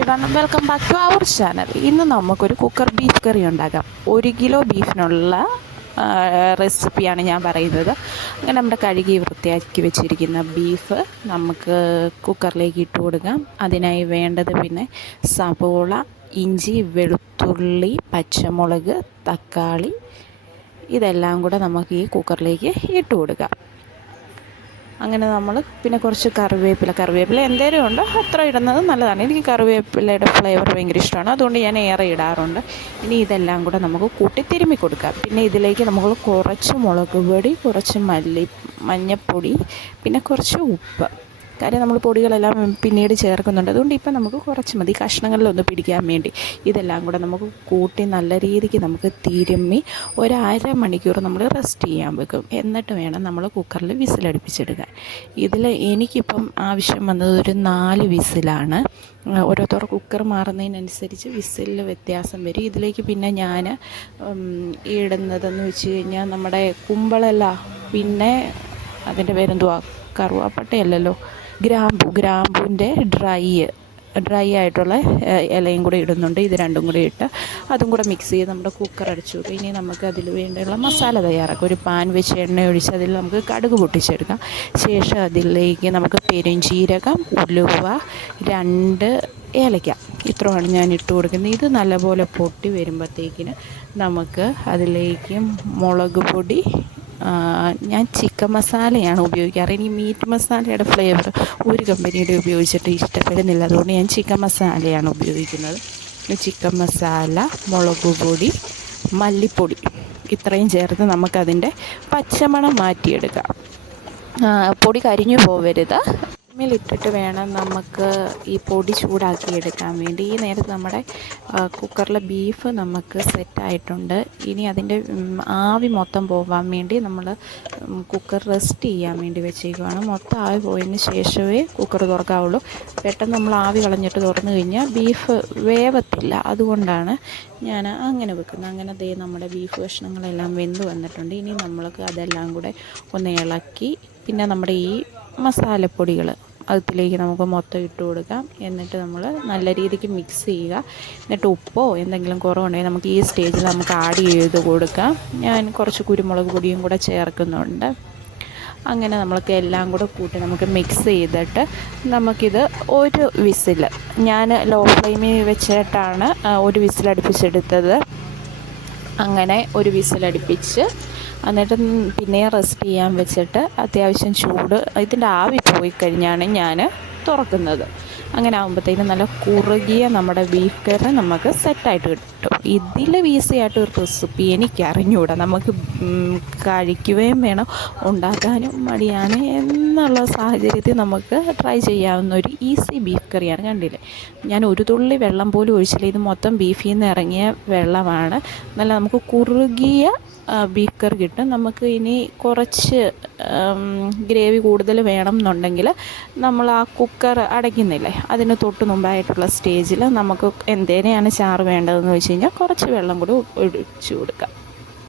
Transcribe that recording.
Everyone, welcome back to our channel. ഇന്ന് നമുക്കൊരു cooker beef കറി ഉണ്ടാക്കാം. 1 കിലോ ബീഫിനുള്ള റെസിപ്പിയാണ് ഞാൻ പറയുന്നത്. അങ്ങനെ നമ്മുടെ കഴുകി വൃത്തിയാക്കി വെച്ചിരിക്കുന്ന ബീഫ് നമുക്ക് കുക്കറിലേക്ക് ഇട്ട് കൊടുക്കാം. അതിനായി വേണ്ടത് പിന്നെ സവോള, ഇഞ്ചി, വെളുത്തുള്ളി, പച്ചമുളക്, തക്കാളി, ഇതെല്ലാം കൂടെ നമുക്ക് ഈ കുക്കറിലേക്ക് ഇട്ട് കൊടുക്കാം. അങ്ങനെ നമ്മൾ പിന്നെ കുറച്ച് കറിവേപ്പില എന്തേലും ഉണ്ടോ അത്ര ഇടുന്നത് നല്ലതാണ്. എനിക്ക് കറിവേപ്പിലയുടെ ഫ്ലേവർ ഭയങ്കര ഇഷ്ടമാണ്, അതുകൊണ്ട് ഞാൻ ഏറെ ഇടാറുണ്ട്. ഇനി ഇതെല്ലാം കൂടെ നമുക്ക് കൂട്ടി തിരുമ്മി കൊടുക്കാം. പിന്നെ ഇതിലേക്ക് നമുക്ക് കുറച്ച് മുളക് പൊടി, കുറച്ച് മഞ്ഞൾപ്പൊടി, പിന്നെ കുറച്ച് ഉപ്പ്. കാര്യം നമ്മൾ പൊടികളെല്ലാം പിന്നീട് ചേർക്കുന്നുണ്ട്, അതുകൊണ്ട് ഇപ്പം നമുക്ക് കുറച്ച് മതി കഷ്ണങ്ങളിലൊന്ന് പിടിക്കാൻ വേണ്ടി. ഇതെല്ലാം കൂടെ നമുക്ക് കൂട്ടി നല്ല രീതിക്ക് നമുക്ക് തിരുമ്മി 1/2 മണിക്കൂർ നമ്മൾ റെസ്റ്റ് ചെയ്യാൻ വെക്കും. എന്നിട്ട് വേണം നമ്മൾ കുക്കറിൽ വിസിലടുപ്പിച്ചെടുക്കാൻ. ഇതിൽ എനിക്കിപ്പം ആവശ്യം വന്നത് ഒരു 4 വിസിലാണ്. ഓരോരുത്തർ കുക്കർ മാറുന്നതിനനുസരിച്ച് വിസിലിൽ വ്യത്യാസം വരും. ഇതിലേക്ക് പിന്നെ ഞാൻ ഇടുന്നതെന്ന് വെച്ച് കഴിഞ്ഞാൽ നമ്മുടെ കുമ്പളല്ല, പിന്നെ അതിൻ്റെ പേരെന്തുവാ, കറുവാപ്പട്ടയല്ലല്ലോ, ഗ്രാമ്പൂവിൻ്റെ ഡ്രൈ ആയിട്ടുള്ള ഇലയും കൂടെ ഇടുന്നുണ്ട്. ഇത് രണ്ടും കൂടി ഇട്ട് അതും കൂടെ മിക്സ് ചെയ്ത് നമ്മുടെ കുക്കർ അടച്ചു വെക്കും. ഇനി നമുക്ക് അതിൽ വേണ്ടിയുള്ള മസാല തയ്യാറാക്കാം. ഒരു പാൻ വെച്ച് എണ്ണ ഒഴിച്ച് അതിൽ നമുക്ക് കടുക് പൊട്ടിച്ചെടുക്കാം. ശേഷം അതിലേക്ക് നമുക്ക് പെരുംജീരകം, ഉലുവ, 2 ഏലക്ക, ഇത്രയാണ് ഞാൻ ഇട്ട് കൊടുക്കുന്നത്. ഇത് നല്ലപോലെ പൊട്ടി വരുമ്പോഴത്തേക്കിന് നമുക്ക് അതിലേക്ക് മുളക് പൊടി, ഞാൻ ചിക്കൻ മസാലയാണ് ഉപയോഗിക്കാറ്. എനിക്ക് മീറ്റ് മസാലയുടെ ഫ്ലേവർ ഒരു കമ്പനിയുടെ ഉപയോഗിച്ചിട്ട് ഇഷ്ടപ്പെടുന്നില്ല, അതുകൊണ്ട് ഞാൻ ചിക്കൻ മസാലയാണ് ഉപയോഗിക്കുന്നത്. ചിക്കൻ മസാല, മുളക് പൊടി, മല്ലിപ്പൊടി, ഇത്രയും ചേർത്ത് നമുക്കതിൻ്റെ പച്ചമണം മാറ്റിയെടുക്കാം. പൊടി കരിഞ്ഞു പോവരുത്. ഇട്ടിട്ട് വേണം നമുക്ക് ഈ പൊടി ചൂടാക്കി എടുക്കാൻ വേണ്ടി. ഈ നേരത്ത് നമ്മുടെ കുക്കറിലെ ബീഫ് നമുക്ക് സെറ്റായിട്ടുണ്ട്. ഇനി അതിൻ്റെ ആവി മൊത്തം പോകാൻ വേണ്ടി നമ്മൾ കുക്കർ റെസ്റ്റ് ചെയ്യാൻ വേണ്ടി വെച്ചേക്കുവാണ്. മൊത്തം ആവി പോയതിന് ശേഷമേ കുക്കർ തുറക്കാവുള്ളൂ. പെട്ടെന്ന് നമ്മൾ ആവി കളഞ്ഞിട്ട് തുറന്നു കഴിഞ്ഞാൽ ബീഫ് വേവത്തില്ല, അതുകൊണ്ടാണ് ഞാൻ അങ്ങനെ വെക്കുന്നത്. അങ്ങനെ നമ്മുടെ ബീഫ് കഷ്ണങ്ങളെല്ലാം വെന്ത് വന്നിട്ടുണ്ട്. ഇനി നമ്മൾക്ക് അതെല്ലാം കൂടെ ഒന്ന് ഇളക്കി പിന്നെ നമ്മുടെ ഈ മസാലപ്പൊടികൾ അതിലേക്ക് നമുക്ക് മൊത്തം ഇട്ട് കൊടുക്കാം. എന്നിട്ട് നമ്മൾ നല്ല രീതിക്ക് മിക്സ് ചെയ്യുക. എന്നിട്ട് ഉപ്പോ എന്തെങ്കിലും കുറവുണ്ടെങ്കിൽ നമുക്ക് ഈ സ്റ്റേജിൽ നമുക്ക് ആഡ് ചെയ്ത് കൊടുക്കാം. ഞാൻ കുറച്ച് കുരുമുളക് പൊടിയും കൂടെ ചേർക്കുന്നുണ്ട്. അങ്ങനെ നമ്മൾക്ക് എല്ലാം കൂടെ കൂട്ടി നമുക്ക് മിക്സ് ചെയ്തിട്ട് നമുക്കിത് ഒരു വിസിൽ, ഞാൻ ലോ ഫ്ലെയിമിൽ വെച്ചിട്ടാണ് ഒരു വിസിലടുപ്പിച്ചെടുത്തത്. അങ്ങനെ ഒരു വിസിലടുപ്പിച്ച് എന്നിട്ട് പിന്നെ റെസ്റ്റ് ചെയ്യാൻ വെച്ചിട്ട് അത്യാവശ്യം ചൂട് ഇതിൻ്റെ ആവി പോയി കഴിഞ്ഞാണ് ഞാൻ തുറക്കുന്നത്. അങ്ങനെ ആകുമ്പോഴത്തേനും നല്ല കുറുകിയ നമ്മുടെ ബീഫ് കറി നമുക്ക് സെറ്റായിട്ട് കിട്ടും. ഇതിൽ ഈസി ആയിട്ടൊരു റെസിപ്പി എനിക്കറിഞ്ഞൂടാ, നമുക്ക് കഴിക്കുകയും വേണം, ഉണ്ടാക്കാനും മടിയാണ് എന്നുള്ള സാഹചര്യത്തിൽ നമുക്ക് ട്രൈ ചെയ്യാവുന്ന ഒരു ഈസി ബീഫ് കറിയാണ്. കണ്ടില്ലേ, ഞാൻ ഒരു തുള്ളി വെള്ളം പോലും ഒഴിച്ചില്ല. ഇത് മൊത്തം ബീഫിൽ നിന്ന് ഇറങ്ങിയ വെള്ളമാണ്. നല്ല നമുക്ക് കുറുകിയ ബീഫ് കറി കിട്ടും. നമുക്ക് ഇനി കുറച്ച് ഗ്രേവി കൂടുതൽ വേണം എന്നുണ്ടെങ്കിൽ നമ്മൾ ആ കുക്കർ അടയ്ക്കുന്നില്ലേ, അതിന് തൊട്ട് മുമ്പായിട്ടുള്ള സ്റ്റേജിൽ നമുക്ക് എന്തേനെയാണ് ചാറ് വേണ്ടതെന്ന് വെച്ച് കഴിഞ്ഞാൽ കുറച്ച് വെള്ളം കൂടി ഒഴിച്ചു കൊടുക്കാം.